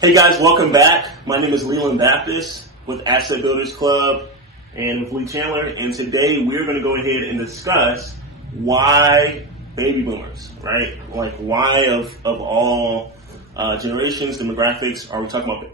Hey guys, welcome back. My name is Leland with Asset Builders Club and with Lee Chandler, and today we're going to go ahead and discuss why baby boomers, right? Like why of all generations, demographics, are we talking about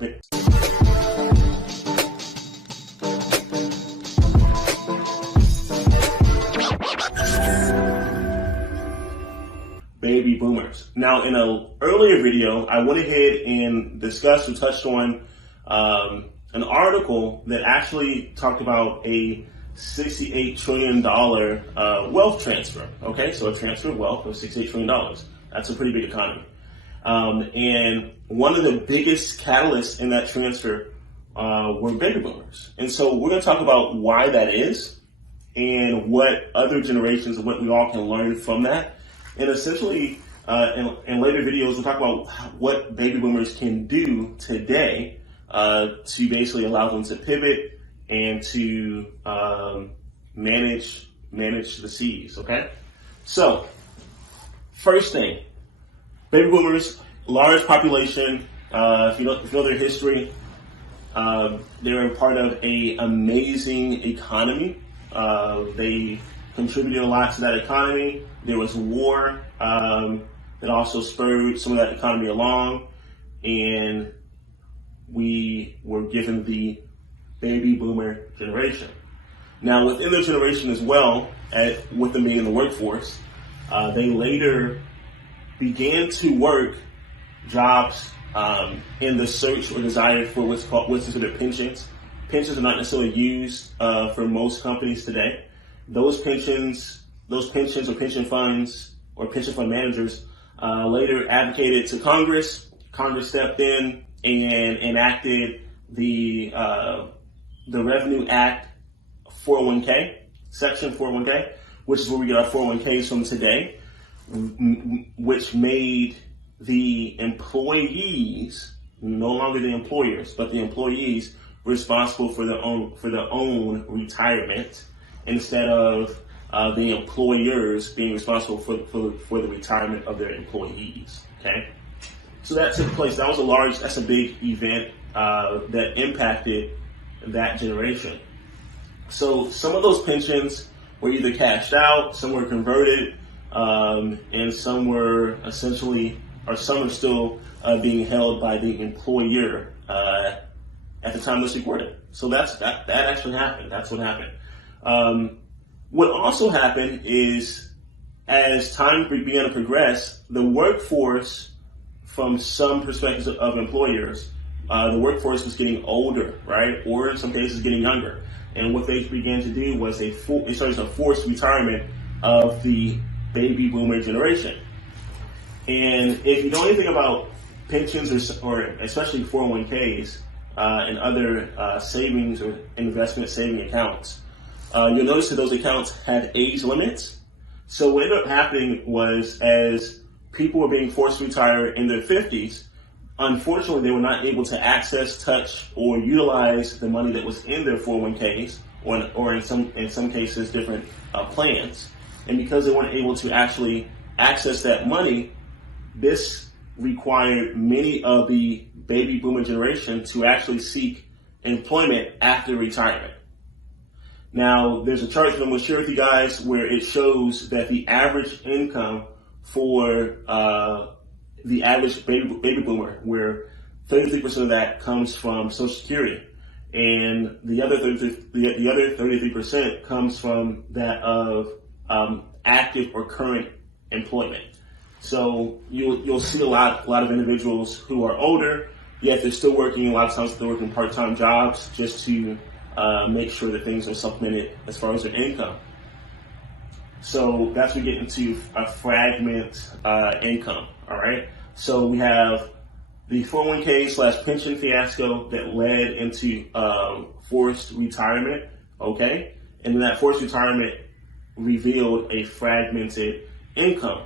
baby boomers? Now, in an earlier video, I went ahead and discussed or touched on an article that actually talked about a $68 trillion wealth transfer. Okay, so a transfer of wealth of $68 trillion. That's a pretty big economy. And one of the biggest catalysts in that transfer were baby boomers. And so we're going to talk about why that is and what other generations and what we all can learn from that. And essentially, in later videos, we'll talk about what baby boomers can do today to basically allow them to pivot and to manage the seas. Okay, so first thing, baby boomers, large population. If you know their history, they were part of an amazing economy. They contributed a lot to that economy. There was war that also spurred some of that economy along, and we were given the baby boomer generation. Now, within their generation as well, with them being in the workforce, they later began to work jobs in the search or desire for what's considered pensions. Pensions are not necessarily used for most companies today. Those pensions or pension funds or pension fund managers later advocated to Congress. Congress stepped in and enacted the Revenue Act 401k, Section 401k, which is where we get our 401ks from today, which made the employees, no longer the employers, but the employees, responsible for their own retirement, instead of the employers being responsible for the retirement of their employees. Okay, so that took place. That's a big event that impacted that generation. So some of those pensions were either cashed out, some were converted, and some were essentially, or some are still being held by the employer at the time this recorded. So that actually happened. That's what happened. What also happened is, as time began to progress, the workforce, from some perspectives of employers, the workforce was getting older, right? Or in some cases getting younger. And what they began to do was they started a forced retirement of the baby boomer generation. And if you know anything about pensions or especially 401ks and other savings or investment saving accounts, you'll notice that those accounts have age limits. So what ended up happening was, as people were being forced to retire in their 50s, unfortunately, they were not able to access, touch, or utilize the money that was in their 401ks, or in some cases, different plans. And because they weren't able to actually access that money, this required many of the baby boomer generation to actually seek employment after retirement. Now, there's a chart that I'm going to share with you guys where it shows that the average income for the average baby boomer, where 33% of that comes from Social Security, and the other 33% comes from that of active or current employment. So you'll see a lot of individuals who are older, yet they're still working. A lot of times they're working part-time jobs just to make sure that things are supplemented as far as their income. So that's where we get into a fragment income. All right. So we have the 401k / pension fiasco that led into forced retirement. Okay, and then that forced retirement revealed a fragmented income.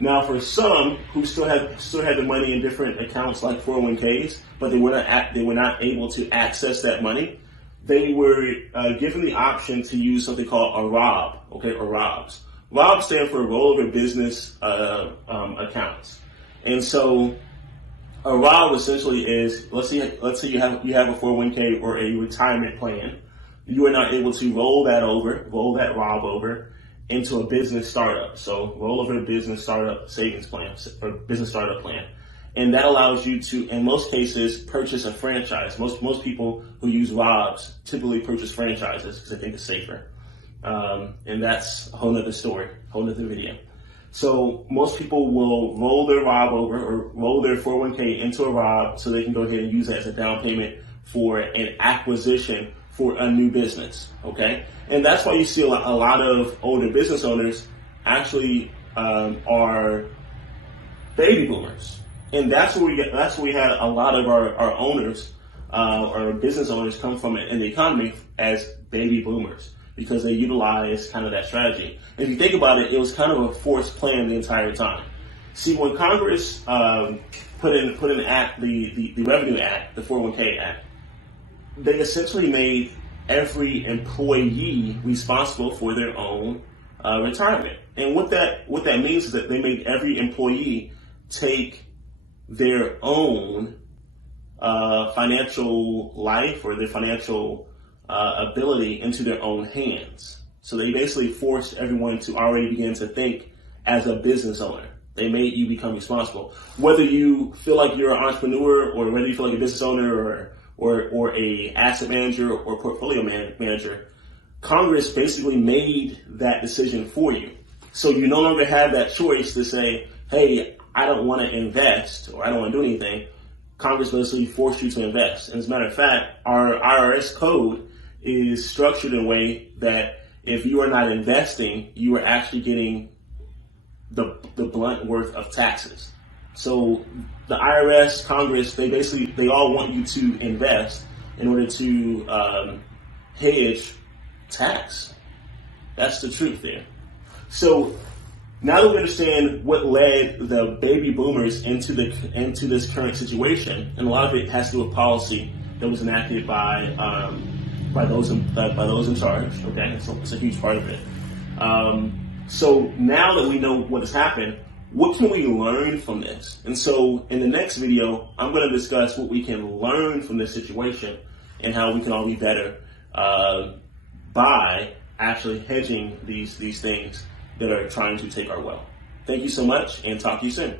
Now, for some who still had the money in different accounts like 401ks, but they were not able to access that money, they were given the option to use something called a ROB, okay, or ROBs. ROBs stand for rollover business accounts. And so A Rob essentially is, let's say you have a 401k or a retirement plan. You are not able to roll that Rob over into a business startup. So roll over a business startup savings plan or business startup plan. And that allows you to, in most cases, purchase a franchise. Most people who use Robs typically purchase franchises because they think it's safer. And that's a whole nother story, whole nother video. So most people will roll their Rob over or roll their 401k into a Rob so they can go ahead and use that as a down payment for an acquisition for a new business, okay? And that's why you see a lot of older business owners actually are baby boomers. And that's where we had a lot of our owners, our business owners come from in the economy as baby boomers because they utilize kind of that strategy. And if you think about it, it was kind of a forced plan the entire time. See, when Congress put in the act, the Revenue Act, the 401k Act, they essentially made every employee responsible for their own retirement. And what that means is that they made every employee take their own financial life or their financial ability into their own hands. So they basically forced everyone to already begin to think as a business owner. They made you become responsible. Whether you feel like you're an entrepreneur or whether you feel like a business owner or a asset manager or portfolio manager, Congress basically made that decision for you. So you no longer have that choice to say, hey, I don't want to invest or I don't want to do anything. Congress basically forced you to invest. And as a matter of fact, our IRS code is structured in a way that if you are not investing, you are actually getting the blunt worth of taxes. So the IRS, Congress, they all want you to invest in order to hedge tax. That's the truth there. So now that we understand what led the baby boomers into this current situation, and a lot of it has to do with policy that was enacted by those in charge. Okay, so it's a huge part of it. So now that we know what has happened, what can we learn from this? And so in the next video, I'm going to discuss what we can learn from this situation and how we can all be better by actually hedging these things that are trying to take our wealth. Thank you so much and talk to you soon.